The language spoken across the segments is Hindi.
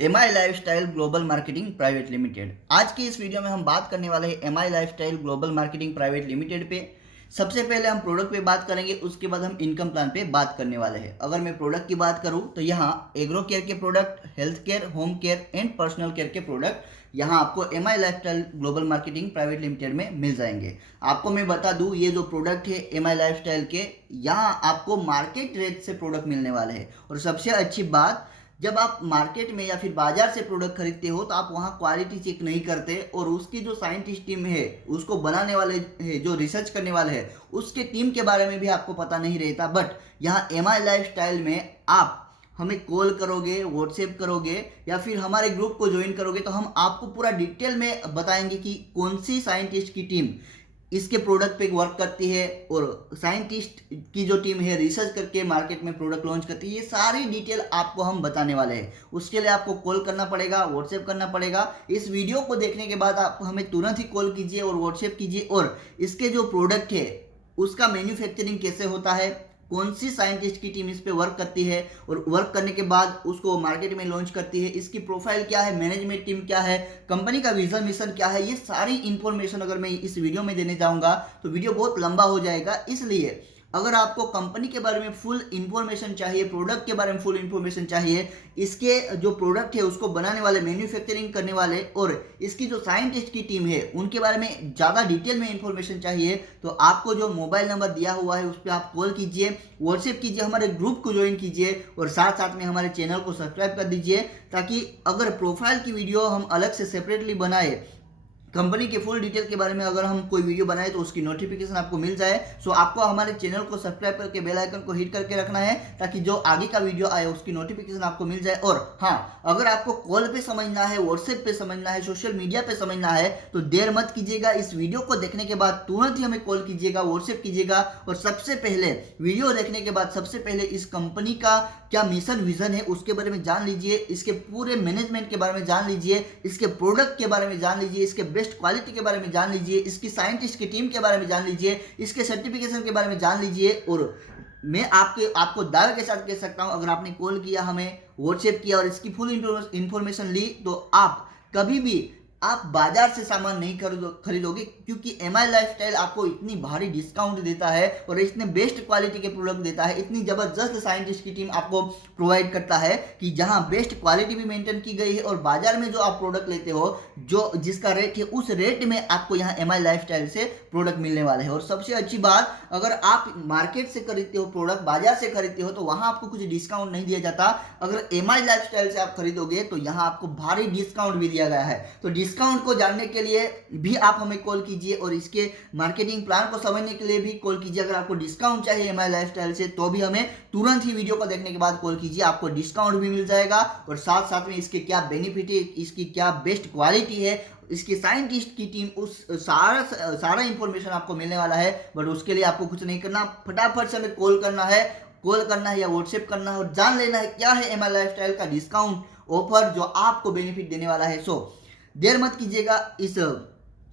MI lifestyle global marketing private limited. आज की इस वीडियो में हम बात करने वाले हैं MI lifestyle global marketing private limited पे। सबसे पहले हम प्रोडक्ट पे बात करेंगे, उसके बाद हम इनकम प्लान पे बात करने वाले हैं। अगर मैं प्रोडक्ट की बात करूं तो यहाँ एग्रो केयर के product, health care, home care and personal care के प्रोडक्ट यहाँ आपको MI lifestyle global marketing private limited में मिल जाएंगे। आपको मैं बता दूं, ये जो प्रोडक्ट है एमआई लाइफस्टाइल के, यहाँ आपको मार्केट रेट से प्रोडक्ट मिलने वाले हैं। और सबसे अच्छी बात, जब आप मार्केट में या फिर बाजार से प्रोडक्ट खरीदते हो तो आप वहाँ क्वालिटी चेक नहीं करते, और उसकी जो साइंटिस्ट टीम है, उसको बनाने वाले है, जो रिसर्च करने वाले हैं, उसके टीम के बारे में भी आपको पता नहीं रहता। बट यहाँ एमआई लाइफस्टाइल में आप हमें कॉल करोगे, व्हाट्सएप करोगे या फिर हमारे ग्रुप को ज्वाइन करोगे तो हम आपको पूरा डिटेल में बताएंगे कि कौन सी साइंटिस्ट की टीम इसके प्रोडक्ट पे वर्क करती है, और साइंटिस्ट की जो टीम है रिसर्च करके मार्केट में प्रोडक्ट लॉन्च करती है। ये सारी डिटेल आपको हम बताने वाले हैं। उसके लिए आपको कॉल करना पड़ेगा, व्हाट्सएप करना पड़ेगा। इस वीडियो को देखने के बाद आप हमें तुरंत ही कॉल कीजिए और व्हाट्सएप कीजिए, और इसके जो प्रोडक्ट है उसका मैन्युफैक्चरिंग कैसे होता है, कौन सी साइंटिस्ट की टीम इस पे वर्क करती है, और वर्क करने के बाद उसको मार्केट में लॉन्च करती है, इसकी प्रोफाइल क्या है, मैनेजमेंट टीम क्या है, कंपनी का विजन मिशन क्या है, ये सारी इंफॉर्मेशन अगर मैं इस वीडियो में देने जाऊंगा तो वीडियो बहुत लंबा हो जाएगा। इसलिए अगर आपको कंपनी के बारे में फुल इंफॉर्मेशन चाहिए, प्रोडक्ट के बारे में फुल इंफॉर्मेशन चाहिए, इसके जो प्रोडक्ट है उसको बनाने वाले, मैन्युफैक्चरिंग करने वाले और इसकी जो साइंटिस्ट की टीम है उनके बारे में ज़्यादा डिटेल में इंफॉर्मेशन चाहिए, तो आपको जो मोबाइल नंबर दिया हुआ है उस पर आप कॉल कीजिए, व्हाट्सएप कीजिए, हमारे ग्रुप को ज्वाइन कीजिए और साथ साथ में हमारे चैनल को सब्सक्राइब कर दीजिए, ताकि अगर प्रोफाइल की वीडियो हम अलग से सेपरेटली बनाए, कंपनी के फुल डिटेल के बारे में अगर हम कोई वीडियो बनाए तो उसकी नोटिफिकेशन आपको मिल जाए। सो आपको हमारे चैनल को सब्सक्राइब करके बेल आइकन को हिट करके रखना है, ताकि जो आगे का वीडियो आए उसकी नोटिफिकेशन आपको मिल जाए। और हाँ, अगर आपको कॉल पे समझना है, व्हाट्सएप पे समझना है, सोशल मीडिया पे समझना है तो देर मत कीजिएगा। इस वीडियो को देखने के बाद तुरंत ही हमें कॉल कीजिएगा, व्हाट्सएप कीजिएगा, और सबसे पहले वीडियो देखने के बाद सबसे पहले इस कंपनी का क्या मिशन विजन है उसके बारे में जान लीजिए, इसके पूरे मैनेजमेंट के बारे में जान लीजिए, इसके प्रोडक्ट के बारे में जान लीजिए, इसके बेस्ट क्वालिटी के बारे में जान लीजिए, इसकी साइंटिस्ट की टीम के बारे में जान लीजिए, इसके सर्टिफिकेशन के बारे में जान लीजिए। और मैं आपको दावे के साथ कह सकता हूं, अगर आपने कॉल किया, हमें व्हाट्सएप किया और इसकी फुल इंफॉर्मेशन ली, तो आप कभी भी आप बाजार से सामान नहीं खरीदोगे, क्योंकि एमआई लाइफस्टाइल आपको इतनी भारी डिस्काउंट देता है और इतने बेस्ट क्वालिटी के प्रोडक्ट देता है, इतनी जबरदस्त साइंटिस्ट की टीम आपको प्रोवाइड करता है कि जहां बेस्ट क्वालिटी भी मेंटेन की गई है, और बाजार में जो आप प्रोडक्ट लेते हो, जो जिसका रेट है उस रेट में आपको यहाँ एमआई लाइफस्टाइल से प्रोडक्ट मिलने वाले हैं। और सबसे अच्छी बात, अगर आप मार्केट से खरीदते हो प्रोडक्ट, बाजार से खरीदते हो, तो वहां आपको कुछ डिस्काउंट नहीं दिया जाता। अगर एमआई लाइफस्टाइल से आप खरीदोगे तो यहाँ आपको भारी डिस्काउंट भी दिया गया है। तो डिस्काउंट को जानने के लिए भी आप हमें कॉल कीजिए, और इसके मार्केटिंग प्लान को समझने के लिए भी कॉल कीजिए। अगर आपको डिस्काउंट चाहिए एमआई लाइफस्टाइल से तो भी हमें तुरंत ही वीडियो को देखने के बाद कॉल कीजिए, आपको डिस्काउंट भी मिल जाएगा, और साथ साथ में इसके क्या बेनिफिट है, इसकी क्या बेस्ट क्वालिटी है, इसकी साइंटिस्ट की टीम, उस सारा इंफॉर्मेशन आपको मिलने वाला है। बट उसके लिए आपको कुछ नहीं करना, फटाफट से हमें कॉल करना है या व्हाट्सएप करना है और जान लेना है क्या है एमआई लाइफस्टाइल का डिस्काउंट ऑफर जो आपको बेनिफिट देने वाला है। सो देर मत कीजिएगा, इस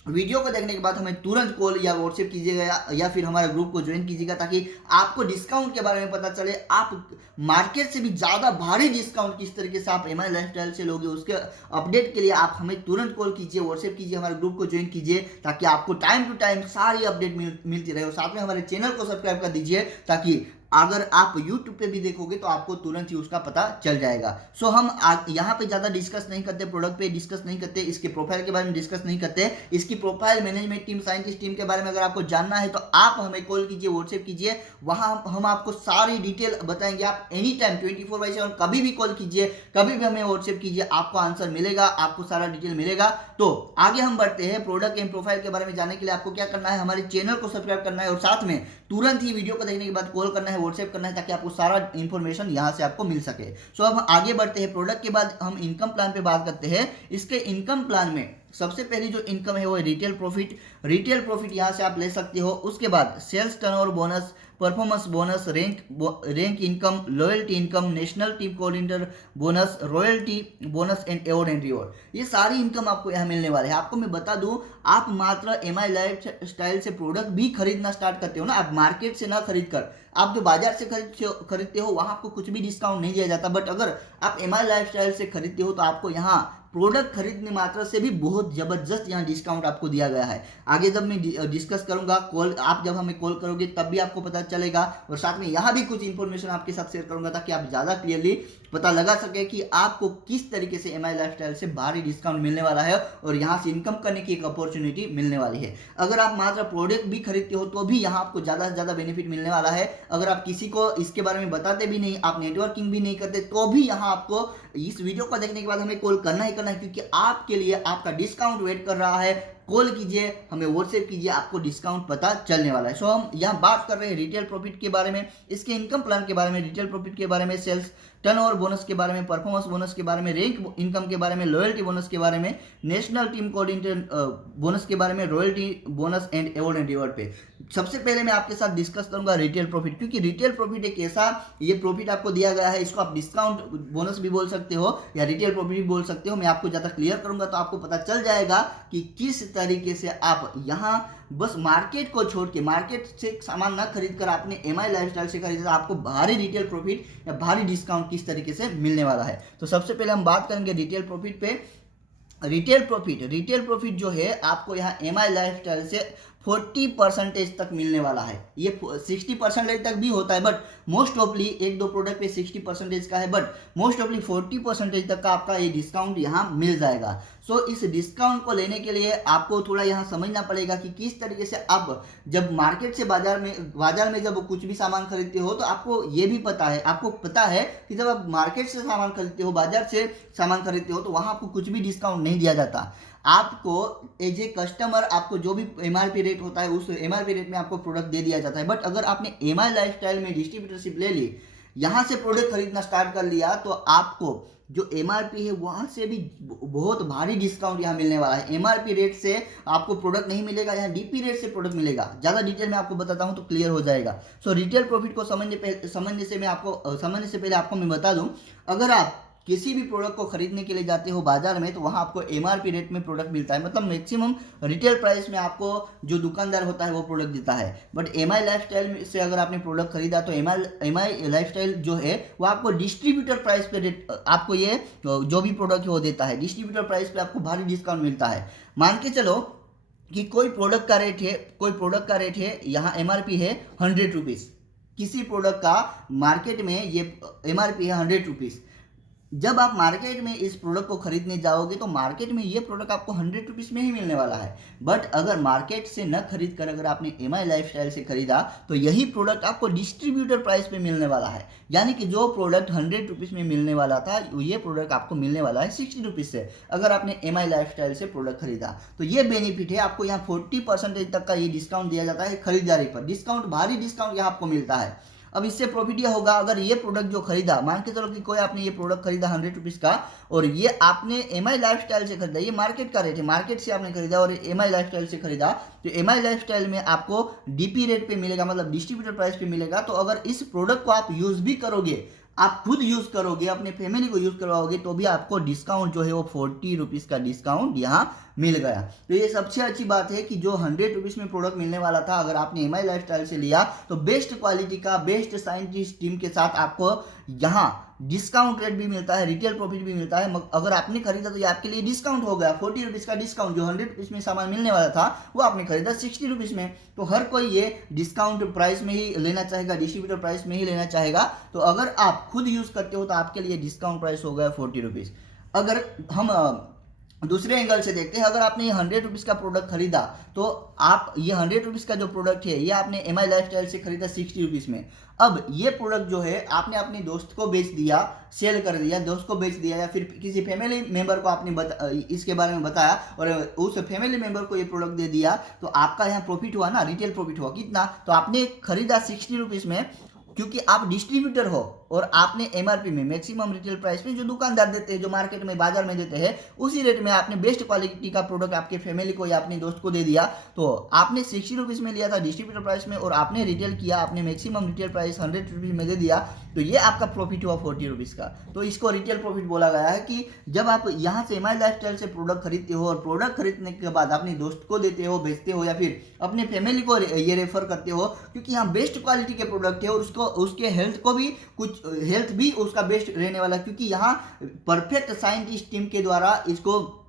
वीडियो को देखने के बाद हमें तुरंत कॉल या व्हाट्सएप कीजिएगा या फिर हमारे ग्रुप को ज्वाइन कीजिएगा, ताकि आपको डिस्काउंट के बारे में पता चले। आप मार्केट से भी ज़्यादा भारी डिस्काउंट किस तरीके से आप एमआई लाइफस्टाइल से लोगे, उसके अपडेट के लिए आप हमें तुरंत कॉल कीजिए, व्हाट्सएप कीजिए, हमारे ग्रुप को ज्वाइन कीजिए, ताकि आपको टाइम टू टाइम सारी अपडेट मिलती रहे। और साथ में हमारे चैनल को सब्सक्राइब कर दीजिए, ताकि अगर आप YouTube पे भी देखोगे तो आपको तुरंत ही उसका पता चल जाएगा। सो हम यहाँ पे ज़्यादा डिस्कस नहीं करते, प्रोडक्ट पे डिस्कस नहीं करते, इसके प्रोफाइल के बारे में डिस्कस नहीं करते। इसकी profile, management team, scientist team के बारे में अगर आपको जानना है तो आप हमें कॉल कीजिए, व्हाट्सएप कीजिए, वहाँ हम आपको सारी डिटेल बताएंगे। आप एनी टाइम 24/7 कभी भी कॉल कीजिए, कभी भी हमें व्हाट्सएप कीजिए, आपको आंसर मिलेगा, आपको सारा डिटेल मिलेगा। तो आगे हम बढ़ते हैं। प्रोडक्ट एंड प्रोफाइल के बारे में जानने के लिए आपको क्या करना है, हमारे चैनल को सब्सक्राइब करना है, और साथ में तुरंत ही वीडियो को देखने के बाद कॉल करना है, व्हाट्सएप करना है, ताकि आपको सारा इंफॉर्मेशन यहां से आपको मिल सके। सो अब आगे बढ़ते हैं। प्रोडक्ट के बाद हम इनकम प्लान पे बात करते हैं। इसके इनकम प्लान में सबसे पहली जो इनकम है वो रिटेल प्रॉफिट। रिटेल प्रॉफिट यहाँ से आप ले सकते हो। उसके बाद sales turnover bonus, performance bonus, rank income, loyalty income, national team coordinator bonus, royalty bonus and award and reward. ये सारी इनकम आपको यहाँ मिलने वाले हैं। आपको मैं बता दूं, आप मात्र एमआई लाइफ स्टाइल से प्रोडक्ट भी खरीदना स्टार्ट करते हो ना, आप मार्केट से ना खरीद कर, आप जो बाजार से खरीदते हो वहां आपको कुछ भी डिस्काउंट नहीं दिया जाता। बट अगर आप एमआई लाइफ स्टाइल से खरीदते हो तो आपको यहाँ प्रोडक्ट खरीदने मात्र से भी बहुत जबरदस्त यहाँ डिस्काउंट आपको दिया गया है। आगे जब मैं डिस्कस करूंगा, कॉल आप जब हमें कॉल करोगे तब भी आपको पता चलेगा, और साथ में यहाँ भी कुछ इंफॉर्मेशन आपके साथ शेयर करूंगा ताकि आप ज़्यादा क्लियरली पता लगा सके कि आपको किस तरीके से एमआई लाइफस्टाइल से भारी डिस्काउंट मिलने वाला है और यहाँ से इनकम करने की एक अपॉर्चुनिटी मिलने वाली है। अगर आप मात्र प्रोडक्ट भी खरीदते हो तो भी यहाँ आपको ज़्यादा से ज़्यादा बेनिफिट मिलने वाला है। अगर आप किसी को इसके बारे में बताते भी नहीं, आप नेटवर्किंग भी नहीं करते, तो भी यहाँ आपको इस वीडियो को देखने के बाद हमें कॉल करना ही करना है, क्योंकि आपके लिए आपका डिस्काउंट वेट कर रहा है। कॉल कीजिए, हमें व्हाट्सएप कीजिए, आपको डिस्काउंट पता चलने वाला है। सो हम यहाँ बात कर रहे हैं रिटेल प्रॉफिट के बारे में, इसके इनकम प्लान के बारे में, रिटेल प्रॉफिट के बारे में, सेल्स टर्नओवर बोनस के बारे में, परफॉर्मेंस बोनस के बारे में, रैंक इनकम के बारे में, लॉयल्टी बोनस के बारे में, नेशनल टीम कोऑर्डिनेटर बोनस के बारे में, royalty bonus and award and reward पे। सबसे पहले मैं आपके साथ डिस्कस करूंगा रिटेल प्रॉफिट, क्योंकि रिटेल प्रॉफिट एक ऐसा ये प्रॉफिट आपको दिया गया है, इसको आप डिस्काउंट बोनस भी बोल सकते हो या रिटेल प्रॉफिट भी बोल सकते हो। मैं आपको ज़्यादा क्लियर करूंगा तो आपको पता चल जाएगा कि किस तरीके से आप यहाँ बस मार्केट को छोड़ के, मार्केट से सामान ना खरीद कर आपने एमआई लाइफस्टाइल से खरीदा, आपको भारी रिटेल प्रॉफिट या भारी डिस्काउंट किस तरीके से मिलने वाला है। तो सबसे पहले हम बात करेंगे रिटेल प्रॉफिट पे। रिटेल प्रॉफिट जो है आपको यहाँ एमआई लाइफस्टाइल से 40% तक मिलने वाला है। ये 60% तक भी होता है, बट मोस्ट ऑफली एक दो प्रोडक्ट पे 60% का है, बट मोस्ट ऑफली 40% तक का आपका ये डिस्काउंट यहाँ मिल जाएगा। सो इस डिस्काउंट को लेने के लिए आपको थोड़ा यहाँ समझना पड़ेगा कि किस तरीके से आप जब मार्केट से बाजार में जब कुछ भी सामान खरीदते हो तो आपको ये भी पता है, आपको पता है कि जब आप मार्केट से सामान खरीदते हो, बाजार से सामान खरीदते हो, तो वहाँ आपको कुछ भी डिस्काउंट नहीं दिया जाता। आपको एज ए कस्टमर आपको जो भी एमआरपी रेट होता है उस एमआरपी रेट में आपको प्रोडक्ट दे दिया जाता है। बट अगर आपने एमआई लाइफस्टाइल में डिस्ट्रीब्यूटरशिप ले ली, यहाँ से प्रोडक्ट खरीदना स्टार्ट कर लिया, तो आपको जो एमआरपी है वहाँ से भी बहुत भारी डिस्काउंट यहाँ मिलने वाला है। एमआरपी रेट से आपको प्रोडक्ट नहीं मिलेगा, यहाँ डीपी रेट से प्रोडक्ट मिलेगा। ज़्यादा डिटेल में आपको बताता हूँ तो क्लियर हो जाएगा। सो रिटेल प्रॉफिट को समझने से पहले आपको मैं बता दूँ, अगर आप किसी भी प्रोडक्ट को खरीदने के लिए जाते हो बाजार में तो वहाँ आपको एमआरपी रेट में प्रोडक्ट मिलता है, मतलब मैक्सिमम रिटेल प्राइस में आपको जो दुकानदार होता है वो प्रोडक्ट देता है। बट एमआई लाइफस्टाइल से अगर आपने प्रोडक्ट खरीदा तो एमआई लाइफस्टाइल जो है वो आपको डिस्ट्रीब्यूटर प्राइस पे आपको ये जो भी प्रोडक्ट है वो देता है, डिस्ट्रीब्यूटर प्राइस पे आपको भारी डिस्काउंट मिलता है। मान के चलो कि कोई प्रोडक्ट का रेट है यहाँ एमआरपी है 100 रुपीज़, किसी प्रोडक्ट का मार्केट में ये एमआरपी है 100 रुपीज़। जब आप मार्केट में इस प्रोडक्ट को खरीदने जाओगे तो मार्केट में ये प्रोडक्ट आपको 100 रुपीज़ में ही मिलने वाला है। बट अगर मार्केट से न खरीद कर अगर आपने एमआई लाइफस्टाइल से खरीदा तो यही प्रोडक्ट आपको डिस्ट्रीब्यूटर प्राइस पे मिलने वाला है। यानी कि जो प्रोडक्ट 100 रुपीज़ में मिलने वाला था ये प्रोडक्ट आपको मिलने वाला है 60 रुपीज़ से, अगर आपने एमआई लाइफस्टाइल से प्रोडक्ट खरीदा। तो ये बेनिफिट है, आपको यहाँ 40% तक का ये डिस्काउंट दिया जाता है खरीदारी पर। डिस्काउंट, भारी डिस्काउंट यहाँ आपको मिलता है। अब इससे प्रॉफिट यह होगा, अगर ये प्रोडक्ट जो खरीदा, मान के चलो कि कोई आपने ये प्रोडक्ट खरीदा 100 रुपीज़ का और ये आपने एमआई लाइफस्टाइल से खरीदा, ये मार्केट का रेट है, मार्केट से आपने खरीदा और एमआई लाइफस्टाइल से खरीदा, तो एमआई लाइफस्टाइल में आपको डीपी रेट पे मिलेगा, मतलब डिस्ट्रीब्यूटर प्राइस पे मिलेगा। तो अगर इस प्रोडक्ट को आप यूज भी करोगे, आप खुद यूज करोगे, अपने फैमिली को यूज करवाओगे, तो भी आपको डिस्काउंट जो है वो 40 रुपीज़ का डिस्काउंट यहाँ मिल गया। तो ये सबसे अच्छी बात है कि जो 100 रुपीज़ में प्रोडक्ट मिलने वाला था, अगर आपने एमआई लाइफस्टाइल से लिया तो बेस्ट क्वालिटी का, बेस्ट साइंटिस्ट टीम के साथ आपको यहाँ डिस्काउंट रेट भी मिलता है, रिटेल प्रॉफिट भी मिलता है। अगर आपने खरीदा तो ये आपके लिए डिस्काउंट हो गया, 40 रुपीज़ का डिस्काउंट। जो 100 रुपीज़ में सामान मिलने वाला था वो आपने खरीदा 60 रुपीज़ में। तो हर कोई ये डिस्काउंट प्राइस में ही लेना चाहेगा, डिस्ट्रीब्यूटर प्राइस में ही लेना चाहेगा। तो अगर आप खुद यूज़ करते हो तो आपके लिए डिस्काउंट प्राइस हो गया 40 रुपीज़। अगर हम दूसरे एंगल से देखते हैं, अगर आपने ये 100 रुपीज़ का प्रोडक्ट खरीदा तो आप ये 100 रुपीज़ का जो प्रोडक्ट है ये आपने एमआई लाइफस्टाइल से खरीदा 60 रुपीज़ में। अब ये प्रोडक्ट जो है आपने अपने दोस्त को बेच दिया, सेल कर दिया, दोस्त को बेच दिया, या फिर किसी फैमिली मेंबर को आपने इसके बारे में बताया और उस फैमिली मेंबर को ये प्रोडक्ट दे दिया, तो आपका यहाँ प्रॉफिट हुआ ना, रिटेल प्रॉफिट हुआ। कितना? तो आपने खरीदा 60 रुपीज़ में क्योंकि आप डिस्ट्रीब्यूटर हो और आपने एमआरपी में मैक्सिमम रिटेल प्राइस में जो दुकानदार देते हैं, जो मार्केट में बाजार में देते हैं, उसी रेट में आपने बेस्ट क्वालिटी का प्रोडक्ट आपके फैमिली को या अपने दोस्त को दे दिया। तो आपने 60 रुपीज़ में लिया था डिस्ट्रीब्यूटर प्राइस में और आपने रिटेल किया, आपने मैक्सिमम रिटेल प्राइस 100 रुपीज़ में दे दिया, तो ये आपका प्रॉफिट हुआ 40 रुपीज़ का। तो इसको रिटेल प्रॉफिट बोला गया है कि जब आप यहाँ से एमआई लाइफस्टाइल से प्रोडक्ट खरीदते हो और प्रोडक्ट खरीदने के बाद अपने दोस्त को देते हो, बेचते हो या फिर अपने फैमिली को ये रेफर करते हो, क्योंकि यहाँ बेस्ट क्वालिटी के प्रोडक्ट है और उसको उसके हेल्थ को भी कुछ हेल्थ भी उसका बेस्ट रहने वाला, क्योंकि यहाँ परफेक्ट साइंटिस्ट टीम के द्वारा इसको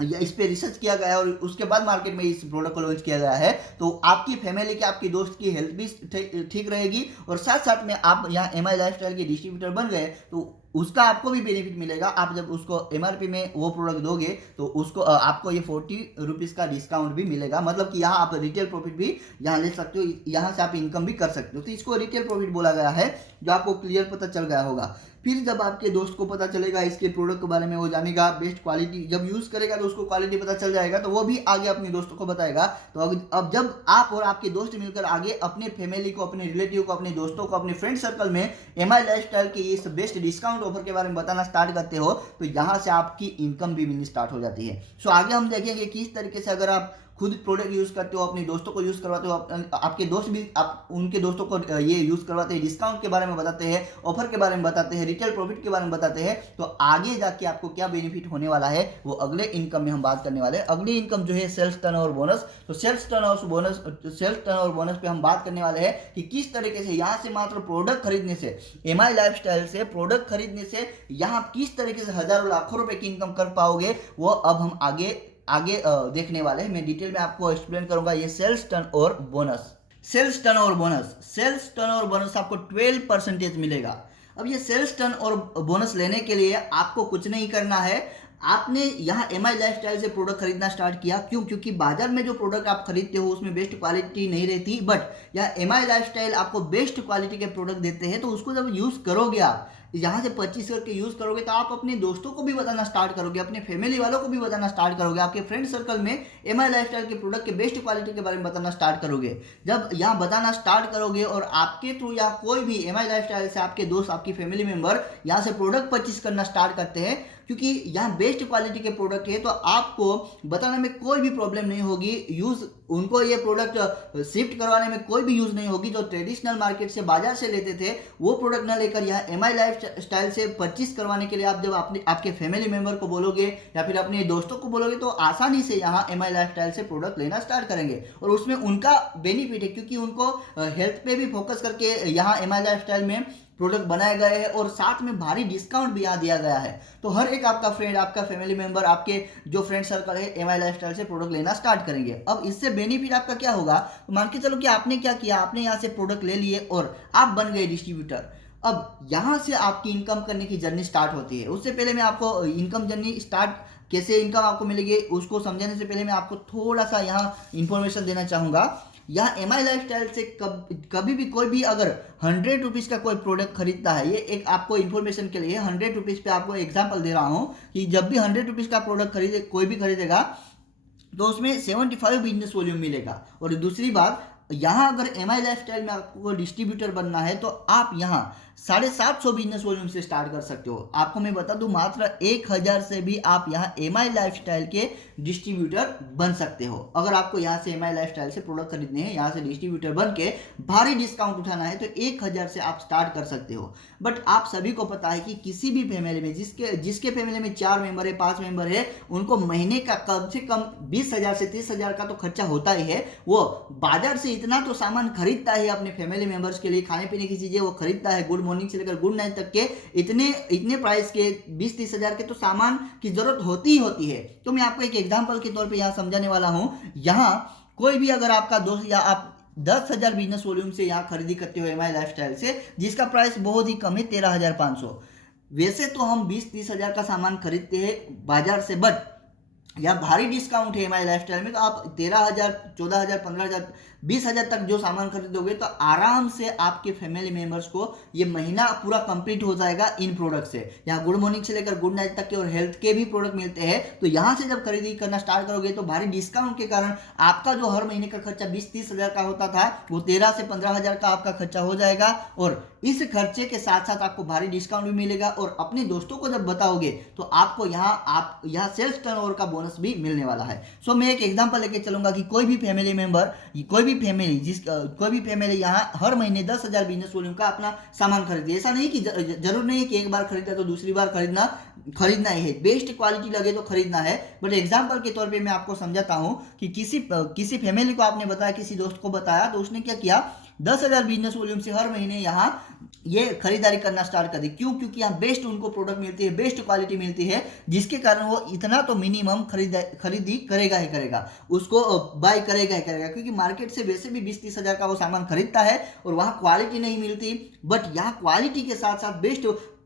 इस पे रिसर्च किया गया है और उसके बाद मार्केट में इस प्रोडक्ट को लॉन्च किया गया है। तो आपकी फैमिली के, आपकी दोस्त की हेल्थ भी ठीक रहेगी और साथ साथ में आप यहाँ एमआई लाइफस्टाइल के डिस्ट्रीब्यूटर बन गए तो उसका आपको भी बेनिफिट मिलेगा। आप जब उसको एमआरपी में वो प्रोडक्ट दोगे तो उसको आपको ये 40 रुपीज़ का डिस्काउंट भी मिलेगा, मतलब कि यहाँ आप रिटेल प्रॉफिट भी यहाँ ले सकते हो, यहाँ से आप इनकम भी कर सकते हो। तो इसको रिटेल प्रॉफिट बोला गया है, जो आपको क्लियर पता चल गया होगा। फिर जब आपके दोस्त को पता चलेगा इसके प्रोडक्ट के बारे में, वो जानेगा बेस्ट क्वालिटी, जब यूज़ करेगा तो उसको क्वालिटी पता चल जाएगा, तो वो भी आगे अपने दोस्तों को बताएगा। तो अब जब आप और आपके दोस्त मिलकर आगे अपने फैमिली को, अपने रिलेटिव को, अपने दोस्तों को, अपने फ्रेंड सर्कल में एमआई लाइफस्टाइल के इस बेस्ट डिस्काउंट ऑफर के बारे में बताना स्टार्ट करते हो, तो यहाँ से आपकी इनकम भी मिलनी स्टार्ट हो जाती है। सो आगे हम देखेंगे किस तरीके से अगर आप खुद प्रोडक्ट यूज़ करते हो, अपने दोस्तों को यूज़ करवाते हो, आपके दोस्त भी आप उनके दोस्तों को ये यूज़ करवाते हैं, डिस्काउंट के बारे में बताते हैं, ऑफर के बारे में बताते हैं, रिटेल प्रॉफिट के बारे में बताते हैं, तो आगे जाके आपको क्या बेनिफिट होने वाला है वो अगले इनकम में हम बात करने वाले हैं। अगली इनकम जो है सेल्स टर्नओवर बोनस। तो सेल्स टर्नओवर बोनस पे हम बात करने वाले हैं कि किस तरीके से यहाँ से मात्र प्रोडक्ट खरीदने से, एमआई लाइफस्टाइल से प्रोडक्ट खरीदने से यहाँ किस तरीके से हजारों लाखों रुपए की इनकम कर पाओगे, वो अब हम आगे देखने वाले हैं। मैं डिटेल में आपको एक्सप्लेन करूंगा ये sales turnover bonus. Sales turnover bonus आपको 12% मिलेगा। अब ये सेल्स टर्नओवर बोनस लेने के लिए आपको कुछ नहीं करना है, आपने यहाँ एमआई लाइफस्टाइल से प्रोडक्ट खरीदना स्टार्ट किया। क्योंकि बाजार में जो प्रोडक्ट आप खरीदते हो उसमें बेस्ट क्वालिटी नहीं रहती, बट यहाँ एमआई लाइफस्टाइल आपको बेस्ट क्वालिटी के प्रोडक्ट देते हैं। तो उसको जब यूज़ करोगे, आप यहाँ से परचेस करके यूज़ करोगे, तो आप अपने दोस्तों को भी बताना स्टार्ट करोगे, अपने फैमिली वालों को भी बताना स्टार्ट करोगे, आपके फ्रेंड सर्कल में एमआई लाइफस्टाइल के प्रोडक्ट के बेस्ट क्वालिटी के बारे में बताना स्टार्ट करोगे। जब यहाँ बताना स्टार्ट करोगे और आपके थ्रू या कोई भी एमआई लाइफस्टाइल से आपके दोस्त, आपकी फैमिली मेंबर यहाँ से प्रोडक्ट परचेस करना स्टार्ट करते हैं, क्योंकि यहाँ बेस्ट क्वालिटी के प्रोडक्ट है, तो आपको बताने में कोई भी प्रॉब्लम नहीं होगी। उनको ये प्रोडक्ट शिफ्ट करवाने में कोई भी यूज़ नहीं होगी। जो ट्रेडिशनल मार्केट से, बाजार से लेते थे, वो प्रोडक्ट ना लेकर यहाँ एमआई लाइफस्टाइल से परचेस करवाने के लिए आप जब आपके फैमिली मेंबर को बोलोगे या फिर अपने दोस्तों को बोलोगे, तो आसानी से यहाँ एमआई लाइफस्टाइल से प्रोडक्ट लेना स्टार्ट करेंगे और उसमें उनका बेनिफिट है, क्योंकि उनको हेल्थ पे भी फोकस करके यहाँ एमआई लाइफस्टाइल में प्रोडक्ट बनाए गए हैं और साथ में भारी डिस्काउंट भी यहाँ दिया गया है। तो हर एक आपका फ्रेंड, आपका फैमिली मेंबर, आपके जो फ्रेंड सर्कल है एमआई लाइफस्टाइल से प्रोडक्ट लेना स्टार्ट करेंगे। अब इससे बेनिफिट आपका क्या होगा, तो मान के चलो कि आपने क्या किया, आपने यहाँ से प्रोडक्ट ले लिए और आप बन गए डिस्ट्रीब्यूटर। अब यहाँ से आपकी इनकम करने की जर्नी स्टार्ट होती है। उससे पहले मैं आपको इनकम जर्नी स्टार्ट कैसे इनकम आपको मिलेगी उसको समझाने से पहले मैं आपको थोड़ा सा यहाँ इंफॉर्मेशन देना चाहूँगा। यहाँ एमआई लाइफस्टाइल से कभी भी कोई भी अगर 100 रुपीज़ का कोई प्रोडक्ट खरीदता है, ये एक आपको इन्फॉर्मेशन के लिए 100 रुपीज़ पे आपको एग्जांपल दे रहा हूँ कि जब भी 100 रुपीज़ का प्रोडक्ट कोई भी खरीदेगा तो उसमें 75 बिजनेस वॉल्यूम मिलेगा। और दूसरी बात, यहाँ अगर एमआई लाइफस्टाइल में आपको डिस्ट्रीब्यूटर बनना है तो आप यहाँ 750 बिजनेस वॉल्यूम से स्टार्ट कर सकते हो। आपको मैं बता दूं, मात्र 1000 से भी आप यहाँ एमआई लाइफस्टाइल के डिस्ट्रीब्यूटर बन सकते हो। अगर आपको यहाँ से एमआई लाइफस्टाइल से प्रोडक्ट खरीदने हैं, यहाँ से डिस्ट्रीब्यूटर बन के भारी डिस्काउंट उठाना है, तो 1000 से आप स्टार्ट कर सकते हो। बट आप सभी को पता है कि किसी भी फैमिली में जिसके फैमिली में 4 मेंबर है, 5 मेंबर है, उनको महीने का कम से कम 20,000 से 30,000 का तो खर्चा होता ही है। वो बाजार से इतना तो सामान खरीदता है अपने फैमिली मेंबर्स के लिए, खाने पीने की चीजें वो खरीदता है, गुड मॉर्निंग से लेकर गुड नाइट तक के इतने प्राइस के 20-30 हजार के तो सामान की जरूरत होती ही होती है। तो मैं आपको एक एग्जांपल के तौर पे यहाँ समझाने वाला हूँ। यहाँ कोई भी अगर आपका दोस्त या आप 10,000 बिजनेस वॉल्यूम से यहाँ खरीदी करते हो एमआई लाइफस्टाइल से, जिसका प्राइस बहुत ही कम है 13,500। वैसे तो हम 20-30 हजार का सामान खरीदते हैं बाजार से, बट या भारी डिस्काउंट है एमआई लाइफस्टाइल में, तो आप 13,000, 14,000, 15,000 20,000 तक जो सामान खरीदोगे तो आराम से आपके फैमिली मेंबर्स को ये महीना पूरा कंप्लीट हो जाएगा इन प्रोडक्ट से। यहाँ गुड मॉर्निंग से लेकर गुड नाइट तक के और हेल्थ के भी प्रोडक्ट मिलते हैं। तो यहाँ से जब खरीदी करना स्टार्ट करोगे तो भारी डिस्काउंट के कारण आपका जो हर महीने का खर्चा 20-30 हजार का होता था वो 13 से 15 हजार का आपका खर्चा हो जाएगा। और इस खर्चे के साथ साथ आपको भारी डिस्काउंट भी मिलेगा और अपने दोस्तों को जब बताओगे तो आपको यहाँ सेल्स टर्नओवर का बोनस भी मिलने वाला है। सो मैं एक एग्जांपल लेके चलूंगा कि कोई भी फैमिली मेंबर, कोई भी फैमिली यहाँ हर महीने 10,000 बिजनेस वॉल्यूम का अपना सामान खरीदे। ऐसा नहीं कि जरूर नहीं कि एक बार खरीदा तो दूसरी बार खरीदना ही है, बेस्ट क्वालिटी लगे तो खरीदना है। बट एग्जांपल के तौर पे मैं आपको समझाता हूँ कि किसी फैमिली को आपने बताया, किसी दोस्त को बताया, तो उसने क्या किया, 10,000 बिजनेस वॉल्यूम से हर महीने यहाँ ये खरीदारी करना स्टार्ट कर दी। क्यों? क्योंकि यहाँ बेस्ट उनको प्रोडक्ट मिलती है, बेस्ट क्वालिटी मिलती है, जिसके कारण वो इतना तो मिनिमम खरीदी करेगा ही करेगा, उसको बाय करेगा ही करेगा। क्योंकि मार्केट से वैसे भी 20-30 हजार का वो सामान खरीदता है और वहाँ क्वालिटी नहीं मिलती, बट यहाँ क्वालिटी के साथ साथ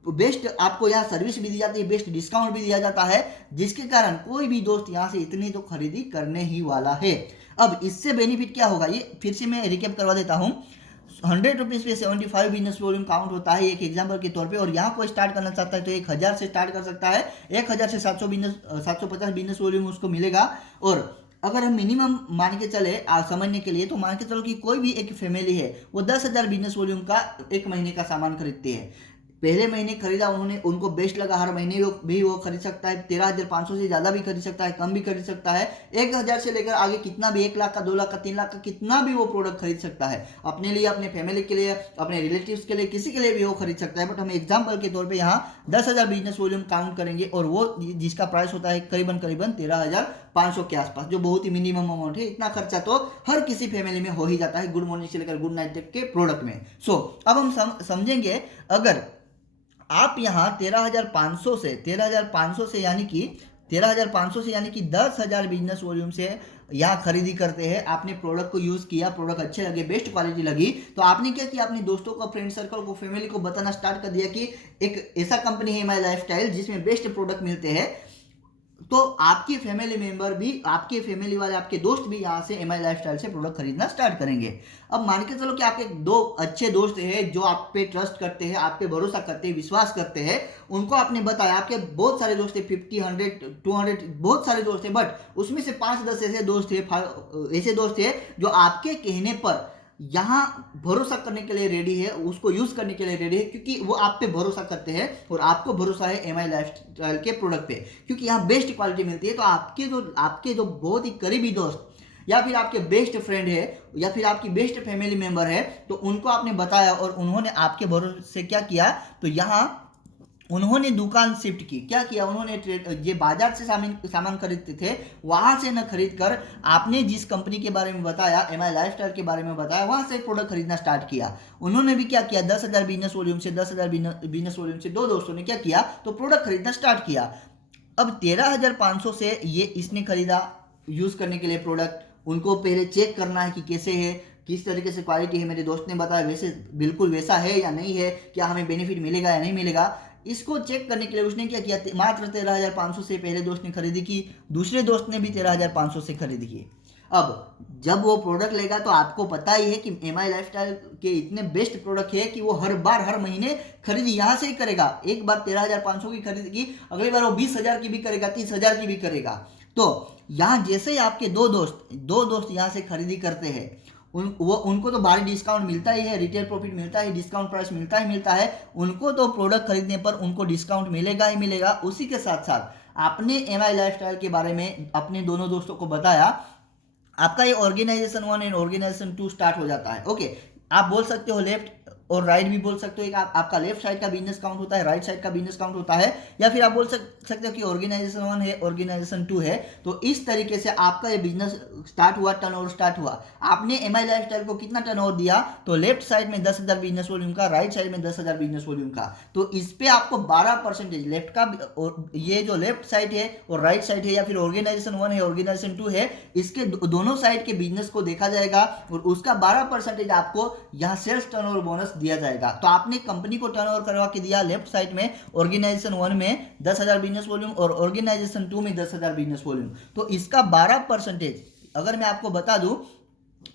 बेस्ट आपको यहाँ सर्विस भी दी जाती है, बेस्ट डिस्काउंट भी दिया जाता है, जिसके कारण कोई भी दोस्त यहाँ से इतनी तो खरीदी करने ही वाला है। अब इससे बेनिफिट क्या होगा, ये फिर से मैं रिकैप करवा देता हूँ। 100 रुपीज़ पे 75 बिजनेस वॉल्यूम काउंट होता है एक एग्जांपल के तौर पे, और यहाँ कोई स्टार्ट करना चाहता है तो 1000 से स्टार्ट कर सकता है। 1000 से 750 बिजनेस वॉल्यूम उसको मिलेगा। और अगर हम मिनिमम मान के चले समझने के लिए, तो मान के चलो कि कोई भी एक फैमिली है वो 10,000 बिजनेस वॉल्यूम का एक महीने का सामान खरीदती है। पहले महीने खरीदा उनको बेस्ट लगा, हर महीने भी वो खरीद सकता है। 13,500 से ज़्यादा भी खरीद सकता है, कम भी खरीद सकता है। 1,000 से लेकर आगे कितना भी, 1 लाख का, 2 लाख का, 3 लाख का, कितना भी वो प्रोडक्ट खरीद सकता है, अपने लिए, अपने फैमिली के लिए, अपने रिलेटिव्स के लिए, किसी के लिए भी वो खरीद सकता है। बट हम एग्जाम्पल के तौर पर यहाँ 10,000 बिजनेस वॉल्यूम काउंट करेंगे और वो जिसका प्राइस होता है करीबन 13,500 के आसपास, जो बहुत ही मिनिमम अमाउंट है। इतना खर्चा तो हर किसी फैमिली में हो ही जाता है गुड मॉर्निंग से लेकर गुड नाइट तक के प्रोडक्ट में। सो अब हम समझेंगे, अगर आप यहाँ 13,500 से यानी कि 10,000 बिजनेस वॉल्यूम से यहाँ खरीदी करते हैं, आपने प्रोडक्ट को यूज किया, प्रोडक्ट अच्छे लगे, बेस्ट क्वालिटी लगी, तो आपने क्या किया, अपने दोस्तों को, फ्रेंड सर्कल को, फैमिली को बताना स्टार्ट कर दिया कि एक ऐसा कंपनी है माई लाइफस्टाइल जिसमें बेस्ट प्रोडक्ट मिलते हैं। तो आपके फैमिली मेंबर भी, आपके फैमिली वाले, आपके दोस्त भी यहाँ से एमआई लाइफस्टाइल से प्रोडक्ट खरीदना स्टार्ट करेंगे। अब मान के चलो कि आपके 2 अच्छे दोस्त हैं जो आप पे ट्रस्ट करते हैं, आप पे भरोसा करते हैं, विश्वास करते हैं, उनको आपने बताया। आपके बहुत सारे दोस्त हैं, 50, 100, 200 बहुत सारे दोस्त हैं, बट उसमें से 5-10 ऐसे दोस्त हैं जो आपके कहने पर यहाँ भरोसा करने के लिए रेडी है, उसको यूज करने के लिए रेडी है, क्योंकि वो आप पे भरोसा करते हैं और आपको भरोसा है एमआई लाइफस्टाइल के प्रोडक्ट पे, क्योंकि यहाँ बेस्ट क्वालिटी मिलती है। तो आपके जो बहुत ही करीबी दोस्त या फिर आपके बेस्ट फ्रेंड है या फिर आपकी बेस्ट फैमिली मेंबर है, तो उनको आपने बताया और उन्होंने आपके भरोसे से क्या किया, तो यहाँ उन्होंने दुकान शिफ्ट की। क्या किया उन्होंने, ये बाजार से सामान खरीदते थे, वहां से न खरीद कर आपने जिस कंपनी के बारे में बताया, एमआई लाइफस्टाइल के बारे में बताया, वहां से प्रोडक्ट खरीदना स्टार्ट किया। उन्होंने भी क्या किया, 10,000 बिजनेस वॉल्यूम से 2 दोस्तों ने क्या किया, तो प्रोडक्ट खरीदना स्टार्ट किया। अब 13,500 से ये इसने खरीदा यूज करने के लिए प्रोडक्ट, उनको पहले चेक करना है कि कैसे है, किस तरीके से क्वालिटी है, मेरे दोस्त ने बताया वैसे बिल्कुल वैसा है या नहीं है, क्या हमें बेनिफिट मिलेगा या नहीं मिलेगा। इसको चेक करने के लिए उसने क्या किया, मात्र 13,500 से पहले दोस्त ने खरीदी की, दूसरे दोस्त ने भी 13,500 से खरीदी की। अब जब वो प्रोडक्ट लेगा तो आपको पता ही है कि एमआई लाइफस्टाइल के इतने बेस्ट प्रोडक्ट है कि वो हर महीने खरीदी यहाँ से ही करेगा। एक बार 13,500 की खरीदी की, अगली बार वो 20,000 की भी करेगा, 30,000 की भी करेगा। तो यहाँ जैसे ही आपके दो दोस्त यहाँ से खरीदी करते हैं, उनको तो भारी डिस्काउंट मिलता ही है, रिटेल प्रॉफिट मिलता है, डिस्काउंट प्राइस मिलता है। उनको तो प्रोडक्ट खरीदने पर उनको डिस्काउंट मिलेगा ही मिलेगा। उसी के साथ साथ आपने एमआई लाइफस्टाइल के बारे में अपने दोनों दोस्तों को बताया, आपका ये ऑर्गेनाइजेशन 1 एंड ऑर्गेनाइजेशन 2 स्टार्ट हो जाता है। ओके, आप बोल सकते हो लेफ्ट और राइट भी बोल सकते हो, एक आपका लेफ्ट साइड का बिजनेस काउंट होता है, राइट साइड का बिजनेस काउंट होता है, या फिर आप बोल सकते हो कि ऑर्गेनाइजेशन 1 है, ऑर्गेनाइजेशन 2 है। तो इस तरीके से आपका ये बिजनेस स्टार्ट हुआ, टर्नओवर स्टार्ट हुआ। आपने एमआई लाइफस्टाइल को कितना टर्नओवर दिया, तो लेफ्ट साइड में 10,000 बिजनेस वॉल्यूम का, राइट साइड में 10,000 बिजनेस वॉल्यूम का। तो इस पे आपको 12% लेफ्ट का, ये जो लेफ्ट साइड है और राइट साइड है, या फिर ऑर्गेनाइजेशन 1 है, ऑर्गेनाइजेशन 2 है, इसके दोनों साइड के बिजनेस को देखा जाएगा और उसका 12% आपको यहाँ सेल्स टर्नओवर बोनस दिया जाएगा। तो आपने कंपनी को टर्नओवर करवा के दिया लेफ्ट साइड में, ऑर्गेनाइजेशन 1 में 10,000 बिजनेस वॉल्यूम और ऑर्गेनाइजेशन 2 में 10,000 बिजनेस वॉल्यूम। तो इसका 12%, अगर मैं आपको बता दूं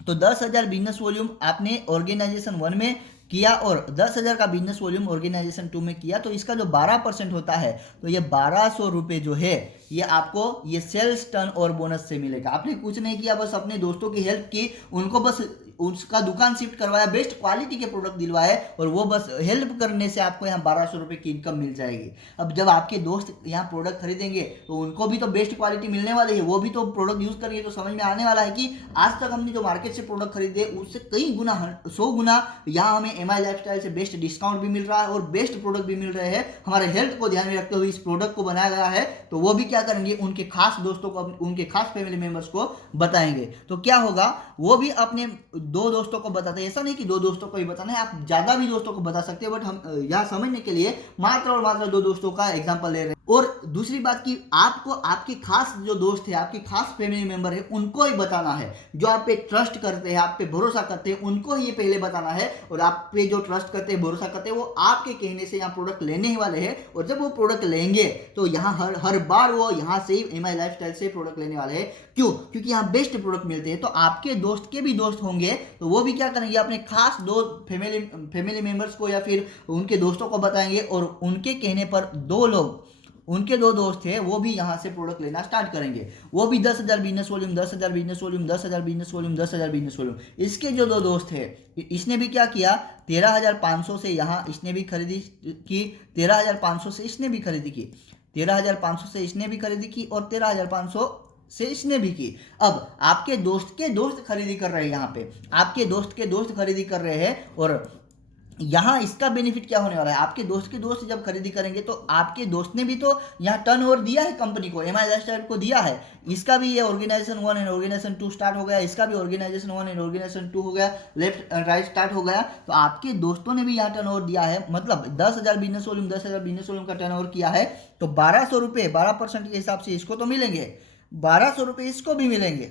तो 10,000 बिजनेस वॉल्यूम आपने ऑर्गेनाइजेशन 1 में किया और 10,000 का बिजनेस वॉल्यूम ऑर्गेनाइजेशन 2 में किया, तो इसका जो 12% होता है, तो ये 1200 रुपये जो है ये आपको ये सेल्स टर्न और बोनस से मिलेगा। आपने कुछ नहीं किया, बस अपने दोस्तों की हेल्प की, उनको बस उसका दुकान शिफ्ट करवाया, बेस्ट क्वालिटी के प्रोडक्ट दिलवाए और वो बस हेल्प करने से आपको यहाँ 1200 रुपये की इनकम मिल जाएगी। अब जब आपके दोस्त यहाँ प्रोडक्ट खरीदेंगे तो उनको भी तो बेस्ट क्वालिटी मिलने वाली है, वो भी तो प्रोडक्ट यूज करेंगे, तो समझ में आने वाला है कि आज तक हमने जो मार्केट से प्रोडक्ट खरीदे उससे कई गुना 100 गुना यहाँ हमें एमआई लाइफस्टाइल से बेस्ट डिस्काउंट भी मिल रहा है और बेस्ट प्रोडक्ट भी मिल रहे हैं। हमारे हेल्थ को ध्यान में रखते हुए इस प्रोडक्ट को बनाया गया है, तो वो भी क्या करेंगे, उनके खास दोस्तों को, उनके खास फैमिली मेंबर्स को बताएंगे। तो क्या होगा, वो भी अपने 2 दोस्तों को बताते हैं। ऐसा नहीं कि 2 दोस्तों को ही बताना है, आप ज्यादा भी दोस्तों को बता सकते हो, बट हम यहाँ समझने के लिए मात्र और मात्र 2 दोस्तों का एग्जाम्पल ले रहे हैं। और दूसरी बात कि आपको आपके खास जो दोस्त है, आपके खास फैमिली मेंबर है, उनको ही बताना है। जो आप पे ट्रस्ट करते हैं, आप पे भरोसा करते हैं, उनको ही ये पहले बताना है। और आप पे जो ट्रस्ट करते हैं, भरोसा करते हैं, वो आपके कहने से यहाँ प्रोडक्ट लेने ही वाले हैं। और जब वो प्रोडक्ट लेंगे तो यहाँ हर बार वो यहाँ से ही एमआई लाइफस्टाइल से प्रोडक्ट लेने वाले हैं। क्यों? क्योंकि यहाँ बेस्ट प्रोडक्ट मिलते हैं। तो आपके दोस्त के भी दोस्त होंगे, तो वो भी क्या करेंगे, अपने खास दो फैमिली मेंबर्स को या फिर उनके दोस्तों को बताएंगे और उनके कहने पर 2 लोग, उनके 2 दोस्त थे, वो भी यहाँ से प्रोडक्ट लेना स्टार्ट करेंगे। वो भी 10,000 business volume, 10,000 business volume, 10,000 business volume, 10,000 business volume. इसके जो 2 दोस्त है, इसने भी क्या किया, 13,500 से यहाँ इसने भी खरीदी की, 13,500 से इसने भी खरीदी की, 13,500 से इसने भी खरीदी की और 13,500 से इसने भी की। अब आपके दोस्त के दोस्त खरीदी कर रहे हैं, यहाँ पे आपके दोस्त के दोस्त खरीदी कर रहे हैं। और यहाँ इसका बेनिफिट क्या होने वाला है, आपके दोस्त के दोस्त जब खरीदी करेंगे तो आपके दोस्त ने भी तो यहाँ टर्नओवर दिया है कंपनी को, एमआई लाइफस्टाइल को दिया है। इसका भी ये ऑर्गेनाइजेशन 1 एंड ऑर्गेनाइजेशन 2 स्टार्ट हो गया, इसका भी ऑर्गेनाइजेशन 1 एंड ऑर्गेनाइजेशन 2 हो गया, लेफ्ट राइट स्टार्ट हो गया। तो आपके दोस्तों ने भी यहाँ टर्नओवर दिया है, मतलब 10,000 बिजनेस वॉल्यूम, 10,000 बिजनेस वॉल्यूम का टर्नओवर किया है। तो 1200 रुपये 12% के हिसाब से इसको तो मिलेंगे, 1200 रुपये इसको भी मिलेंगे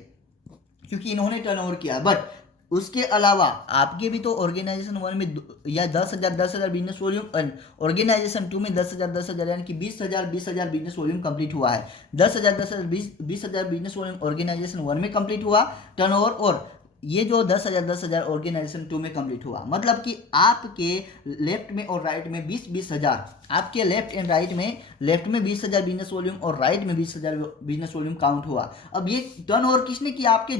क्योंकि इन्होंने टर्नओवर किया। बट उसके अलावा आपके भी तो ऑर्गेनाइजेशन 1 में या 10,000 बिजनेस वॉल्यूम, ऑर्गेनाइजेशन 2 में 10,000 यानी कि 20,000 बिजनेस वॉल्यूम कंप्लीट हुआ है। 10,000 20,000 बिजनेस वॉल्यूम ऑर्गेनाइजेशन 1 में कंप्लीट हुआ टर्नओवर, और ये जो 10,000 ऑर्गेनाइजेशन 2 में कंप्लीट हुआ। मतलब कि आपके लेफ्ट में और राइट में 20 हज़ार, आपके लेफ्ट एंड राइट में, लेफ्ट में 20,000 बिजनेस वॉल्यूम और राइट में 20,000 बिजनेस वॉल्यूम काउंट हुआ। अब ये टर्नओवर किसने किया, आपके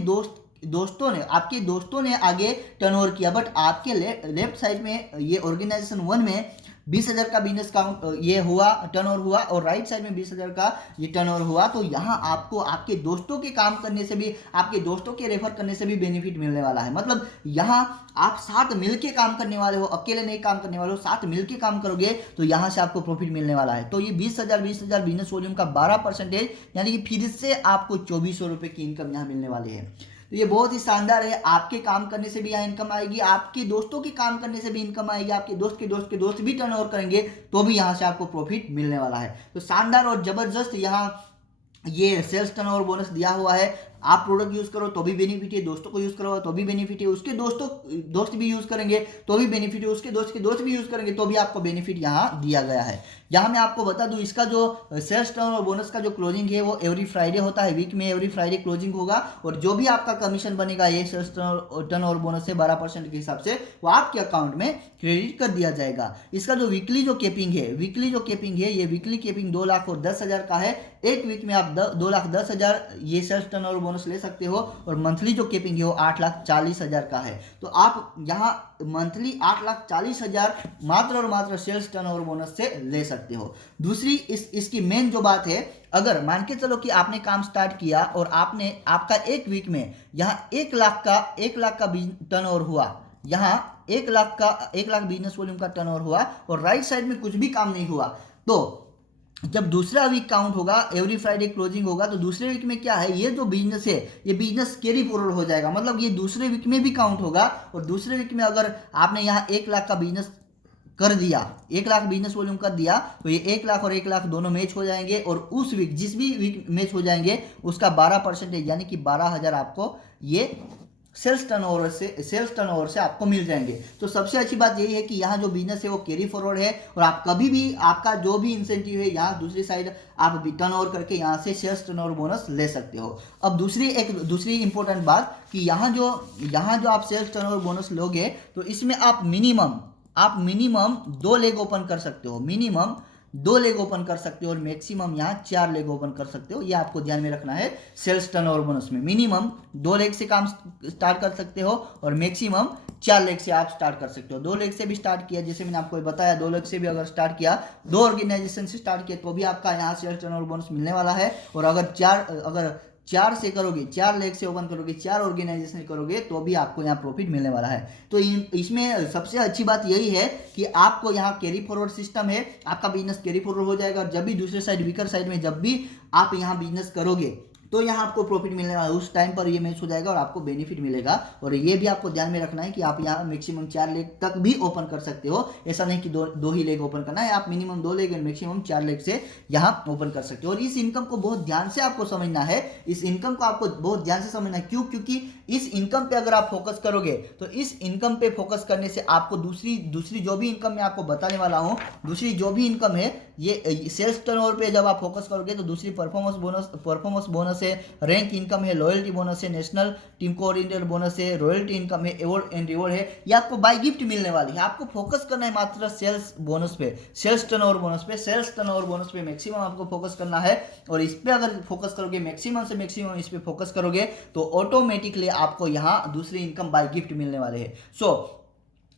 दोस्तों ने, आपके दोस्तों ने आगे टर्नओवर किया। बट आपके लेफ्ट साइड में ये ऑर्गेनाइजेशन 1 में 20,000 का बिजनेस काउंट ये हुआ, टर्नओवर हुआ, और राइट साइड में 20,000 का ये टर्नओवर हुआ। तो यहाँ आपको आपके दोस्तों के काम करने से भी, आपके दोस्तों के रेफर करने से भी बेनिफिट मिलने वाला है। मतलब यहाँ आप साथ मिलके काम करने वाले हो, अकेले नहीं काम करने वाले हो, साथ मिलके काम करोगे तो यहाँ से आपको प्रॉफिट मिलने वाला है। तो ये 20,000 बिजनेस वॉल्यूम का 12% यानी कि फिर से आपको 2,400 रुपये की इनकम यहाँ मिलने वाली है। तो ये बहुत ही शानदार है। आपके काम करने से भी यहाँ इनकम आएगी, आपके दोस्तों के काम करने से भी इनकम आएगी, आपके दोस्त के दोस्त भी टर्नओवर करेंगे तो भी यहाँ से आपको प्रॉफिट मिलने वाला है। तो शानदार और जबरदस्त यहाँ ये सेल्स टर्नओवर बोनस दिया हुआ है। आप प्रोडक्ट यूज करो तो भी बेनिफिट है, दोस्तों को यूज करो तो भी बेनिफिट है, उसके दोस्त भी यूज करेंगे तो भी बेनिफिट है, उसके दोस्त भी यूज करेंगे तो भी आपको बेनिफिट यहाँ दिया गया है। यहाँ मैं आपको बता दूं, इसका जो सेल्स टर्नओवर बोनस का जो क्लोजिंग है वो एवरी फ्राइडे होता है, वीक में एवरी फ्राइडे क्लोजिंग होगा। और जो भी आपका कमीशन बनेगा ये सेल्स टर्नओवर बोनस से 12% के हिसाब से वो आपके अकाउंट में क्रेडिट कर दिया जाएगा। इसका जो वीकली जो केपिंग है, ये वीकली केपिंग 2 लाख और 10,000 का है। एक वीक में आप 2,10,000 ये सेल्स टर्नओवर बोनस ले सकते हो, और मंथली जो केपिंग है वो 8,40,000 का है। तो आप यहाँ मंथली 8,40,000 मात्र और मात्र सेल्स टर्नओवर बोनस से ले सकते हो। दूसरी इसकी मेन जो बात है, अगर मान के चलो कि आपने काम स्टार्ट किया और आपका एक वीक में यहाँ 1 लाख का टर्नओवर हुआ, यहाँ 1 लाख बिजनेस वॉल्यूम का टर्नओवर हुआ और राइट साइड में कुछ भी काम नहीं हुआ, तो जब दूसरा वीक काउंट होगा, एवरी फ्राइडे क्लोजिंग होगा, तो दूसरे वीक में क्या है, ये जो बिजनेस है ये बिजनेस कैरी फॉरवर्ड हो जाएगा। मतलब ये दूसरे वीक में भी काउंट होगा, और दूसरे वीक में अगर आपने यहाँ 1 लाख का बिजनेस कर दिया, 1 लाख बिजनेस वॉल्यूम कर दिया, तो ये 1 लाख और 1 लाख दोनों मैच हो जाएंगे, और उस वीक जिस भी वीक मैच हो जाएंगे उसका 12% यानी कि 12,000 आपको ये सेल्स टर्नओवर से आपको मिल जाएंगे। तो सबसे अच्छी बात यही है कि यहाँ जो बिजनेस है वो कैरी फॉरवर्ड है और आप कभी भी आपका जो भी इंसेंटिव है यहाँ दूसरी साइड आप टर्नओवर करके यहाँ से सेल्स टर्नओवर बोनस ले सकते हो। अब दूसरी इंपॉर्टेंट बात कि यहाँ जो आप सेल्स टर्नओवर बोनस लोगे तो इसमें आप मिनिमम 2 लेग ओपन कर सकते हो, मिनिमम 2 लेग ओपन कर सकते हो और मैक्सिमम यहाँ 4 लेग ओपन कर सकते हो। ये आपको ध्यान में रखना है। सेल्स टर्नओवर बोनस में मिनिमम 2 लेग से काम स्टार्ट कर सकते हो और मैक्सिमम 4 लेग से आप स्टार्ट कर सकते हो। 2 लेग से भी स्टार्ट किया, जैसे मैंने आपको बताया, 2 लेग से भी अगर स्टार्ट किया, 2 ऑर्गेनाइजेशन से स्टार्ट किया तो भी आपका यहाँ सेल्स टर्नओवर बोनस मिलने वाला है। और अगर 4 से करोगे, 4 लेग से ओपन करोगे, 4 ऑर्गेनाइजेशन करोगे तो भी आपको यहाँ प्रॉफिट मिलने वाला है। तो इसमें सबसे अच्छी बात यही है कि आपको यहाँ कैरी फॉरवर्ड सिस्टम है, आपका बिजनेस कैरी फॉरवर्ड हो जाएगा और जब भी दूसरे साइड वीकर साइड में जब भी आप यहाँ बिजनेस करोगे तो यहाँ आपको प्रॉफिट मिलने वाला है। उस टाइम पर ये मैच हो जाएगा और आपको बेनिफिट मिलेगा। और ये भी आपको ध्यान में रखना है कि आप यहाँ मैक्सिमम 4 लेग तक भी ओपन कर सकते हो, ऐसा नहीं कि दो ही लेग ओपन करना है, आप मिनिमम 2 लेग और मैक्सिमम 4 लेग से यहाँ ओपन कर सकते हो। और इस इनकम को बहुत ध्यान से आपको समझना है, इस इनकम को आपको बहुत ध्यान से समझना है। क्यों? क्योंकि इस इनकम पे अगर आप फोकस करोगे तो इस इनकम पे फोकस करने से आपको दूसरी जो भी इनकम मैं आपको बताने वाला हूँ, दूसरी जो भी इनकम है, ये सेल्स टर्नओवर पे जब आप फोकस करोगे तो दूसरी परफॉर्मेंस बोनस है, रैंक इनकम है, लॉयल्टी बोनस है, नेशनल टीम कोऑर्डिनेटर बोनस है, रॉयल्टी इनकम है, अवार्ड एंड रिवॉर्ड है, ये आपको बाय गिफ्ट मिलने वाली है। आपको फोकस करना है मात्र सेल्स बोनस पे, सेल्स टर्नओवर बोनस पे मैक्सिमम आपको फोकस करना है। और इस पे अगर फोकस करोगे, मैक्सिमम से मैक्सिमम इस पे फोकस करोगे तो ऑटोमेटिकली आपको यहाँ दूसरी इनकम बाय गिफ्ट मिलने वाले है।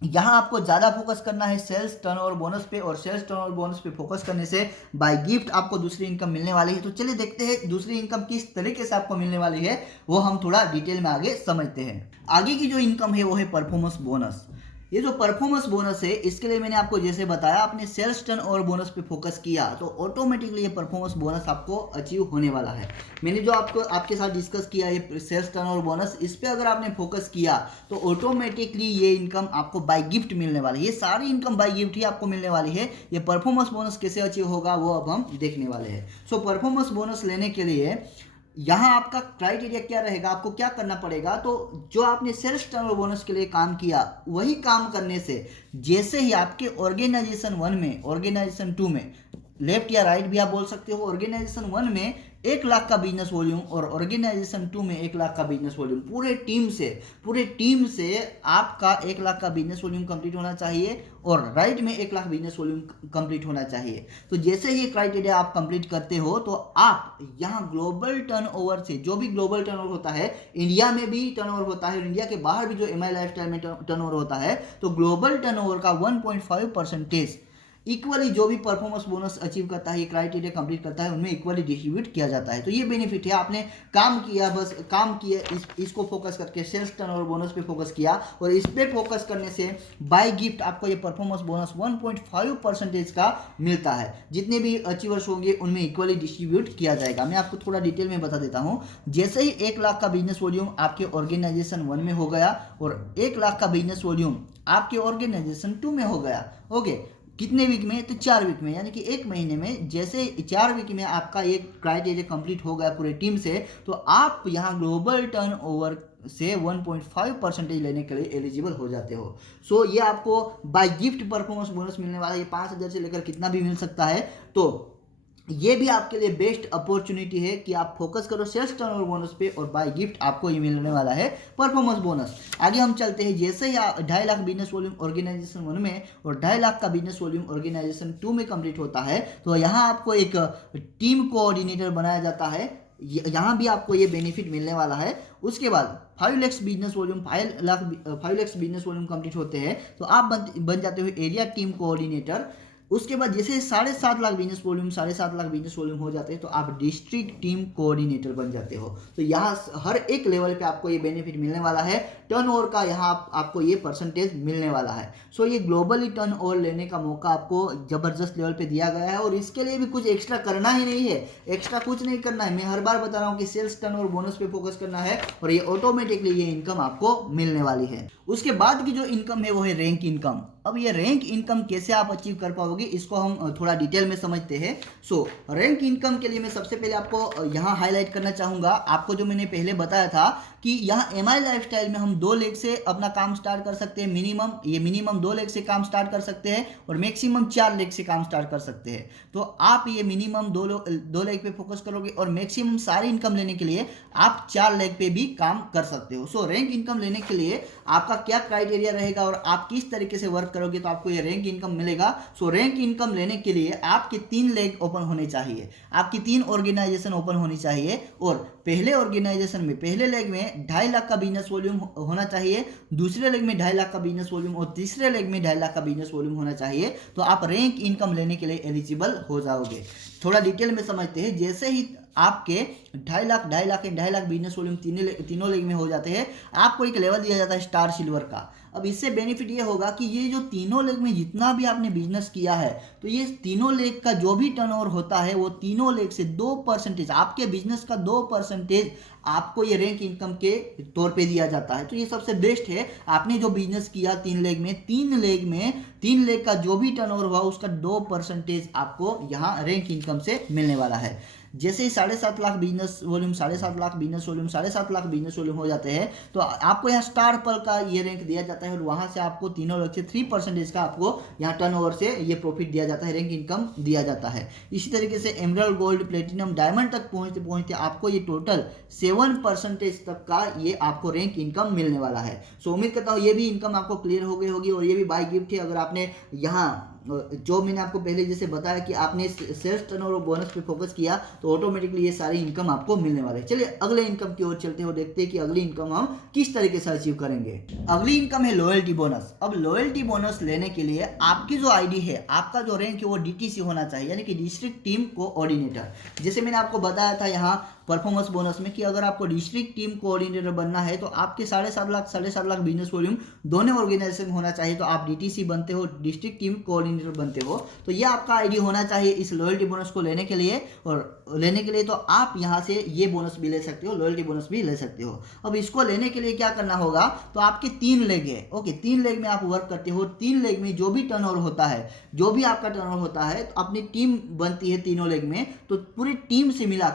यहाँ आपको ज़्यादा फोकस करना है सेल्स टर्नओवर बोनस पे, और सेल्स टर्नओवर बोनस पे फोकस करने से बाय गिफ्ट आपको दूसरी इनकम मिलने वाली है। तो चलिए देखते हैं दूसरी इनकम किस तरीके से आपको मिलने वाली है, वो हम थोड़ा डिटेल में आगे समझते हैं। आगे की जो इनकम है वो है परफॉर्मेंस बोनस। ये जो परफॉर्मेंस बोनस है, इसके लिए मैंने आपको जैसे बताया, आपने सेल्स टर्नओवर बोनस पे फोकस किया तो ऑटोमेटिकली ये परफॉर्मेंस बोनस आपको अचीव होने वाला है। मैंने जो आपके साथ डिस्कस किया ये सेल्स टर्नओवर बोनस, इस पे अगर आपने फोकस किया तो ऑटोमेटिकली ये इनकम आपको बाय गिफ्ट मिलने वाली है। ये सारी इनकम बाय गिफ्ट ही आपको मिलने वाली है। ये परफॉर्मेंस बोनस कैसे अचीव होगा वो अब हम देखने वाले हैं। परफॉर्मेंस बोनस लेने के लिए यहाँ आपका क्राइटेरिया क्या रहेगा, आपको क्या करना पड़ेगा, तो जो आपने सेल्स टर्नओवर बोनस के लिए काम किया वही काम करने से जैसे ही आपके ऑर्गेनाइजेशन 1 में, ऑर्गेनाइजेशन 2 में, लेफ्ट या राइट भी आप बोल सकते हो, ऑर्गेनाइजेशन 1 में 1 लाख का बिजनेस वॉल्यूम और ऑर्गेनाइजेशन 2 में 1 लाख का बिजनेस वॉल्यूम, पूरे टीम से आपका 1 लाख का बिजनेस वॉल्यूम कंप्लीट होना चाहिए और राइट में 1 लाख बिजनेस वॉल्यूम कंप्लीट होना चाहिए। तो जैसे ही क्राइटेरिया आप कंप्लीट करते हो तो आप यहाँ ग्लोबल टर्नओवर से, जो भी ग्लोबल टर्नओवर होता है, इंडिया में भी टर्नओवर होता है और इंडिया के बाहर भी जो एमआई लाइफस्टाइल में टर्नओवर होता है, तो ग्लोबल टर्नओवर का 1.5% इक्वली जो भी परफॉर्मेंस बोनस अचीव करता है, ये क्राइटेरिया कंप्लीट करता है, उनमें इक्वली डिस्ट्रीब्यूट किया जाता है। तो ये बेनिफिट है, आपने काम किया, बस काम किया, इसको फोकस करके सेल्स टर्नओवर बोनस पे फोकस किया और इस पे फोकस करने से बाय गिफ्ट आपको ये परफॉर्मेंस बोनस 1.5% का मिलता है। जितने भी अचीवर्स होंगे उनमें इक्वली डिस्ट्रीब्यूट किया जाएगा। मैं आपको थोड़ा डिटेल में बता देता हूँ। जैसे ही 1 लाख का बिजनेस वॉल्यूम आपके ऑर्गेनाइजेशन 1 में हो गया और 1 लाख का बिजनेस वॉल्यूम आपके ऑर्गेनाइजेशन 2 में हो गया, ओके, कितने वीक में, तो 4 वीक में, यानी कि 1 महीने में, जैसे 4 वीक में आपका एक क्राइटेरिया कंप्लीट हो गया पूरे टीम से, तो आप यहाँ ग्लोबल टर्नओवर से 1.5% लेने के लिए एलिजिबल हो जाते हो। ये आपको बाय गिफ्ट परफॉर्मेंस बोनस मिलने वाला है। ये 5,000 से लेकर कितना भी मिल सकता है। तो ये भी आपके लिए बेस्ट अपॉर्चुनिटी है कि आप फोकस करो सेल्स टर्नओवर बोनस पे और बाय गिफ्ट आपको ये मिलने वाला है परफॉर्मेंस बोनस। आगे हम चलते हैं। जैसे ही 2.5 लाख बिजनेस वॉल्यूम ऑर्गेनाइजेशन 1 में और 2.5 लाख का बिजनेस वॉल्यूम ऑर्गेनाइजेशन 2 में कंप्लीट होता है, तो यहाँ आपको एक टीम कोऑर्डिनेटर बनाया जाता है। यहाँ भी आपको ये बेनिफिट मिलने वाला है। उसके बाद 5 लाख बिजनेस वॉल्यूम कंप्लीट होते हैं तो आप बन जाते हो एरिया टीम कोऑर्डिनेटर। उसके बाद जैसे 7.5 लाख बिजनेस वॉल्यूम हो जाते हैं तो आप डिस्ट्रिक्ट टीम कोऑर्डिनेटर बन जाते हो। तो यहाँ हर एक लेवल पे आपको ये बेनिफिट मिलने वाला है। टर्नओवर का यहाँ आपको ये परसेंटेज मिलने वाला है। ये ग्लोबली टर्नओवर लेने का मौका आपको जबरदस्त लेवल पे दिया गया है और इसके लिए भी कुछ एक्स्ट्रा करना ही नहीं है, एक्स्ट्रा कुछ नहीं करना है। मैं हर बार बता रहा हूँ कि सेल्स टर्नओवर बोनस पे फोकस करना है और ये ऑटोमेटिकली ये इनकम आपको मिलने वाली है। उसके बाद की जो इनकम है वो है रैंक इनकम। अब ये रैंक इनकम कैसे आप अचीव कर पाओगे ओके, इसको हम थोड़ा डिटेल में समझते हैं। सो रैंक इनकम के लिए मैं सबसे पहले आपको यहाँ हाईलाइट करना चाहूँगा, आपको जो मैंने पहले बताया था कि यहाँ एमआई लाइफस्टाइल में हम 2 लाख से अपना काम स्टार्ट कर सकते हैं। मिनिमम 2 लाख से काम स्टार्ट कर सकते हैं और मैक्सिमम 4 लाख से काम स्टार्ट कर सकते हैं। तो आप ये मिनिमम 2 लाख पे फोकस करोगे और मैक्सिमम सारी इनकम लेने के लिए आप 4 लाख पे भी काम कर सकते हो। सो रैंक इनकम लेने के लिए आपका क्या क्राइटेरिया रहेगा और आप किस तरीके से वर्क करोगे तो आपको ये रैंक इनकम मिलेगा। सो रैंक इनकम लेने के लिए आपके 3 लेग ओपन होने चाहिए, आपकी 3 ऑर्गेनाइजेशन ओपन होनी चाहिए और पहले ऑर्गेनाइजेशन में पहले लेग में 2.5 लाख का बिजनेस वॉल्यूम होना चाहिए, दूसरे लेग में 2.5 लाख का बिजनेस वॉल्यूम और तीसरे लेग में 2.5 लाख का बिजनेस वॉल्यूम होना चाहिए। तो आप रैंक इनकम लेने के लिए एलिजिबल हो जाओगे। थोड़ा डिटेल में समझते हैं। जैसे ही आपके 2.5 लाख बिजनेस वॉल्यूम तीनों लेग में हो जाते हैं, आपको एक लेवल दिया जाता है स्टार सिल्वर का। अब इससे बेनिफिट ये होगा कि ये जो तीनों लेग में जितना भी आपने बिजनेस किया है, तो ये तीनों लेग का जो भी टर्नओवर होता है वो तीनों लेग से 2%, आपके बिजनेस का 2% आपको ये रैंक इनकम के तौर पे दिया जाता है। तो ये सबसे बेस्ट है। आपने जो बिजनेस किया 3 लेग का जो भी टर्नओवर हुआ उसका 2% आपको यहाँ रैंक इनकम से मिलने वाला है। जैसे ही 7.5 lakh business volume 7.5 lakh business volume 7.5 lakh business volume हो जाते हैं, तो आपको यहाँ स्टार पल का ये रैंक दिया जाता है और वहाँ से आपको तीनों लेग से 3% का आपको यहाँ टर्नओवर से ये प्रॉफिट दिया जाता है, रैंक इनकम दिया जाता है। इसी तरीके से एमरल्ड, गोल्ड, प्लेटिनम, डायमंड तक पहुँचते आपको ये टोटल 7% तक का ये आपको रैंक इनकम मिलने वाला है। सो उम्मीद करता हूँ ये भी इनकम आपको क्लियर हो गई होगी और ये भी बाय गिफ्ट है। अगर आपने यहाँ जो मैंने आपको पहले जैसे बताया कि आपने सेल्स टर्नओवर और बोनस पे फोकस किया तो ऑटोमेटिकली ये सारी इनकम आपको मिलने वाले है। चलिए अगले इनकम की ओर चलते हो, देखते हैं कि अगली इनकम हम किस तरीके से अचीव करेंगे। अगली इनकम है लॉयल्टी बोनस। अब लॉयल्टी बोनस लेने के लिए आपकी जो आईडी है, आपका जो रैंक है वो डीटीसी होना चाहिए, यानी कि डिस्ट्रिक्ट टीम कोऑर्डिनेटर। जैसे मैंने आपको बताया था यहाँ परफॉर्मेंस बोनस में कि अगर आपको डिस्ट्रिक्ट टीम कोऑर्डिनेटर बनना है तो आपके 7.5 लाख बिजनेस वॉल्यूम दोनों ऑर्गेनाइजेशन में होना चाहिए, तो आप डीटीसी बनते हो, डिस्ट्रिक्ट टीम कोऑर्डिनेटर बनते हो। तो ये आपका आईडी होना चाहिए इस लॉयल्टी बोनस को लेने के लिए। और लेने के लिए तो आप यहाँ से ये बोनस भी ले सकते हो, लॉयल्टी बोनस भी ले सकते हो। अब इसको लेने के लिए क्या करना होगा, तो आपके 3 लेग है, ओके, 3 लेग में आप वर्क करते हो। 3 लेग में जो भी टर्नओवर होता है, जो भी आपका टर्नओवर होता है, तो अपनी टीम बनती है तीनों लेग में, तो पूरी टीम से मिला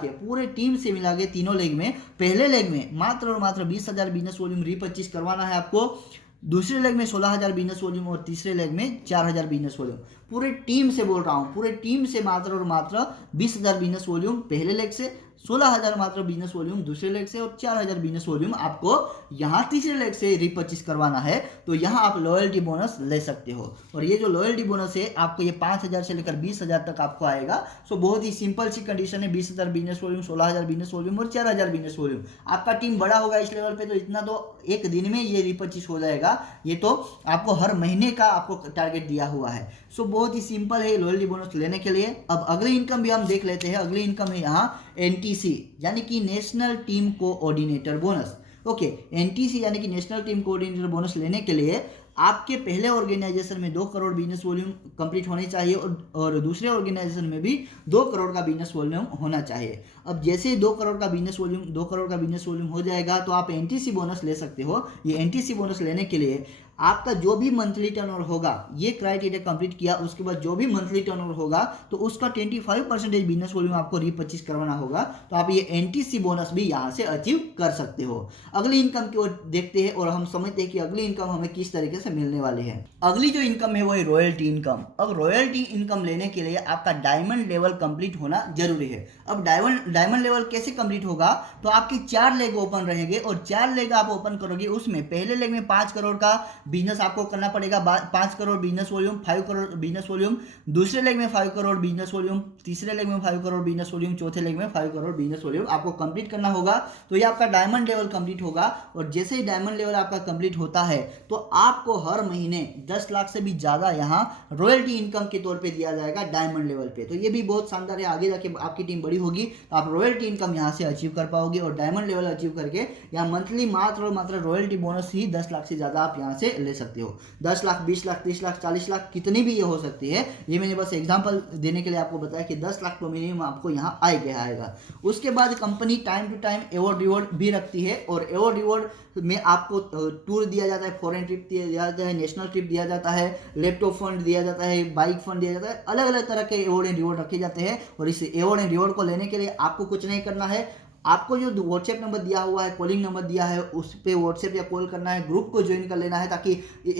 के तीनों लेग में, पहले लेग में मात्र और मात्र 20,000 बिजनेस वॉल्यूम रीपर्चेज करवाना है आपको, दूसरे लेग में 16,000 बिजनेस वॉल्यूम और तीसरे लेग में 4,000 बिजनेस वॉल्यूम। पूरे टीम से बोल रहा हूँ, पूरे टीम से मात्र और मात्र 20,000 बिजनेस वॉल्यूम पहले लेग से, 16,000 मात्र बिजनेस वॉल्यूम दूसरे लेग से और 4,000 बिजनेस वॉल्यूम आपको यहाँ तीसरे लेग से रिपर्चेस करवाना है। तो यहाँ आप लॉयल्टी बोनस ले सकते हो और ये जो लॉयल्टी बोनस है आपको ये 5,000 से लेकर 20,000 तक आपको आएगा। सो बहुत ही सिंपल सी कंडीशन है, 20,000 बिजनेस वॉल्यूम, 16,000 बिजनेस वॉल्यूम और 4,000 बिजनेस वॉल्यूम। आपका टीम बड़ा होगा इस लेवल पे तो इतना तो एक दिन में ये रिपर्चेस हो जाएगा। ये तो आपको हर महीने का आपको टारगेट दिया हुआ है। सो बहुत ही सिंपल है लॉयल्टी बोनस लेने के लिए। अब अगली इनकम भी हम देख लेते हैं। अगली इनकम है यहाँ एनटीसी यानी कि national team coordinator bonus. Okay, NTC यानी कि नेशनल टीम कोऑर्डिनेटर बोनस लेने के लिए आपके पहले ऑर्गेनाइजेशन में 2 करोड़ बिजनेस वॉल्यूम कंप्लीट होनी चाहिए और दूसरे ऑर्गेनाइजेशन में भी 2 करोड़ का बिजनेस वॉल्यूम होना चाहिए। अब जैसे ही 2 करोड़ का बिजनेस वॉल्यूम हो जाएगा तो आप एनटीसी बोनस ले सकते हो। ये एनटीसी बोनस लेने के लिए आपका जो भी मंथली टर्नओवर होगा, ये क्राइटेरिया कंप्लीट किया उसके बाद जो भी मंथली टर्नओवर होगा तो उसका 25% बिजनेस वॉल्यूम आपको रीपर्चेस करवाना होगा। तो आप ये एनटीसी बोनस भी यहाँ से अचीव कर सकते हो। अगली इनकम की ओर देखते हैं और हम समझते हैं कि अगली इनकम हमें किस तरीके से मिलने वाली है। अगली जो इनकम है वो है रॉयल्टी इनकम। अब रॉयल्टी इनकम लेने के लिए आपका डायमंड लेवल कंप्लीट होना जरूरी है। अब डायमंड लेवल कैसे कंप्लीट होगा, तो आपके 4 लेग ओपन रहेंगे और 4 लेग आप ओपन करोगे, उसमें पहले लेग में 5 करोड़ का बिजनेस आपको करना पड़ेगा, 5 crore business volume, 5 crore business volume, दूसरे लेग में 5 करोड़ बिजनेस वॉल्यूम, तीसरे लेग में 5 करोड़ बिजनेस वॉल्यूम, चौथे लेग में 5 करोड़ बिजनेस वॉल्यूम आपको कंप्लीट करना होगा। तो ये आपका डायमंड लेवल कंप्लीट होगा और जैसे ही डायमंड लेवल आपका कंप्लीट होता है तो आपको हर महीने 10 लाख से भी ज्यादा यहाँ रॉयल्टी इनकम के तौर पे दिया जाएगा डायमंड लेवल पे। तो ये भी बहुत शानदार है, आगे जाके आपकी टीम बड़ी होगी तो आप रॉयल्टी इनकम यहाँ से अचीव कर पाओगे और डायमंड लेवल अचीव करके यहाँ मंथली मात्र और मात्र रॉयल्टी बोनस ही 10 लाख से ज्यादा आप यहाँ से ले सकते हो। 10 लाख, 20 लाख, 30 लाख, 40 लाख, कितनी भी ये हो सकती है। ये मैंने बस एग्जांपल देने के लिए आपको बताया कि 10 लाख तो मिनिमम आपको यहाँ आएगा। उसके बाद company time to time award reward भी रखती है, और अवार्ड रिवॉर्ड में आपको टूर दिया जाता है, फॉरेन ट्रिप दिया जाता है, नेशनल ट्रिप दिया जाता है, लैपटॉप फंड दिया जाता है, बाइक फंड दिया जाता है, अलग अलग तरह के अवार्ड एंड रिवॉर्ड रखे जाते हैं। और इस अवार्ड एंड रिवॉर्ड को लेने के लिए आपको कुछ नहीं करना है। आपको जो व्हाट्सएप नंबर दिया हुआ है, कॉलिंग नंबर दिया है, उस पर व्हाट्सएप या कॉल करना है, ग्रुप को ज्वाइन कर लेना है, ताकि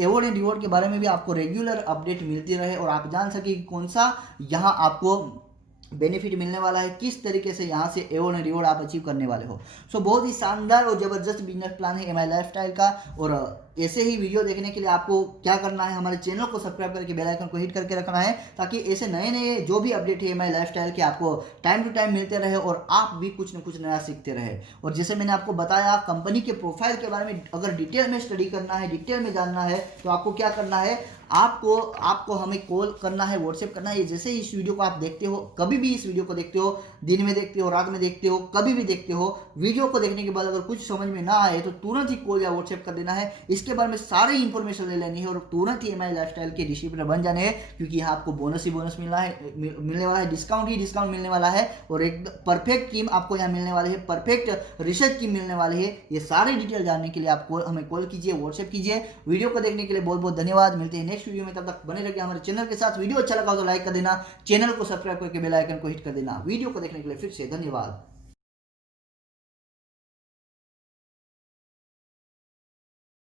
अवार्ड एंड रिवॉर्ड के बारे में भी आपको रेगुलर अपडेट मिलती रहे और आप जान सके कि कौन सा यहाँ आपको बेनिफिट मिलने वाला है, किस तरीके से यहाँ से अवार्ड एंड रिवॉर्ड आप अचीव करने वाले हो। सो बहुत ही शानदार और जबरदस्त बिजनेस प्लान है एमआई लाइफस्टाइल का। और ऐसे ही वीडियो देखने के लिए आपको क्या करना है, हमारे चैनल को सब्सक्राइब करके बेल आइकन को हिट करके रखना है, ताकि ऐसे नए नए जो भी अपडेट है एमआई लाइफस्टाइल के आपको टाइम टू टाइम मिलते रहे और आप भी कुछ न कुछ नया सीखते रहे। और जैसे मैंने आपको बताया, कंपनी के प्रोफाइल के बारे में अगर डिटेल में स्टडी करना है, डिटेल में जानना है, तो आपको क्या करना है, आपको हमें कॉल करना है, व्हाट्सएप करना है। जैसे इस वीडियो को आप देखते हो, कभी भी इस वीडियो को देखते हो, दिन में देखते हो, रात में देखते हो, कभी भी देखते हो, वीडियो को देखने के बाद अगर कुछ समझ में ना आए तो तुरंत ही कॉल या व्हाट्सएप कर देना है। इसके बारे में सारी इंफॉर्मेशन ले लेनी है और तुरंत ही एमआई लाइफस्टाइल के डिस्ट्रीब्यूटर बन जाने हैं, क्योंकि यहाँ आपको बोनस ही बोनस मिलने वाला है, डिस्काउंट ही डिस्काउंट मिलने वाला है, और एक परफेक्ट टीम आपको यहाँ मिलने वाली है, परफेक्ट रिसर्च टीम मिलने वाली है। ये सारी डिटेल जानने के लिए आप हमें कॉल कीजिए, व्हाट्सएप कीजिए। वीडियो को देखने के लिए बहुत बहुत धन्यवाद। मिलते हैं नेक्स्ट वीडियो में, तब तक बने रहिए हमारे चैनल के साथ। वीडियो अच्छा लगा हो तो लाइक कर देना, चैनल को सब्सक्राइब करके बेल आइकन को हिट कर देना। वीडियो को देखने के लिए फिर से धन्यवाद।